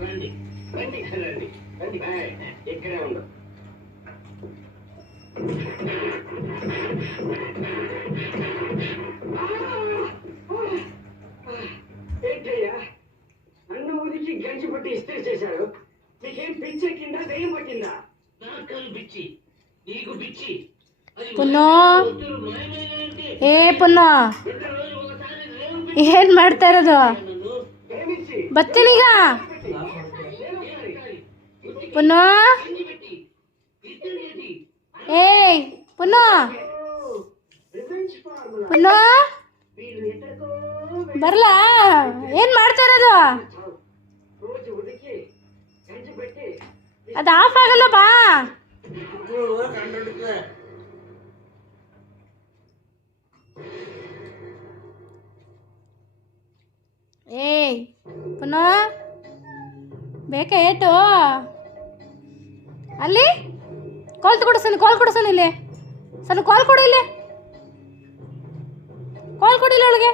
రండి రండి రండి రండి ఇక్కడే ఉండు. ఏంటయ్యా నన్ను ఊరికి గంజి పట్టి ఇస్త్రీ చేశారు. నీకేం పిచ్చి కింద దయ్యం పట్టిందా? నాకల్ పిచ్చి నీకు పిచ్చి. ಪುನ್ನು ಪುನ್ನು ಏನ್ ಮಾಡ್ತಾ ಇರೋದು? ಬರ್ತೀನೀಗ. ಪುನ್ನು ಪುನ್ನು ಪುನ್ನು ಬರ್ಲಾ? ಏನ್ ಮಾಡ್ತಾ ಇರೋದು? ಅದು ಆಫ್ ಆಗಲ್ಲ ಬಾ. ಪುನಃ ಬೇಕಾ ಏಟು? ಅಲ್ಲಿ ಕಾಲ್ ಕೊಡು ಸಣ್ಣ, ಕಾಲ್ ಕೊಡು ಸಣ್ಣ, ಇಲ್ಲಿ ಸಣ್ಣ ಕಾಲ್ ಕೊಡು, ಇಲ್ಲಿ ಕಾಲ್ ಕೊಡಿಲ್ಲ ಅವಳಿಗೆ.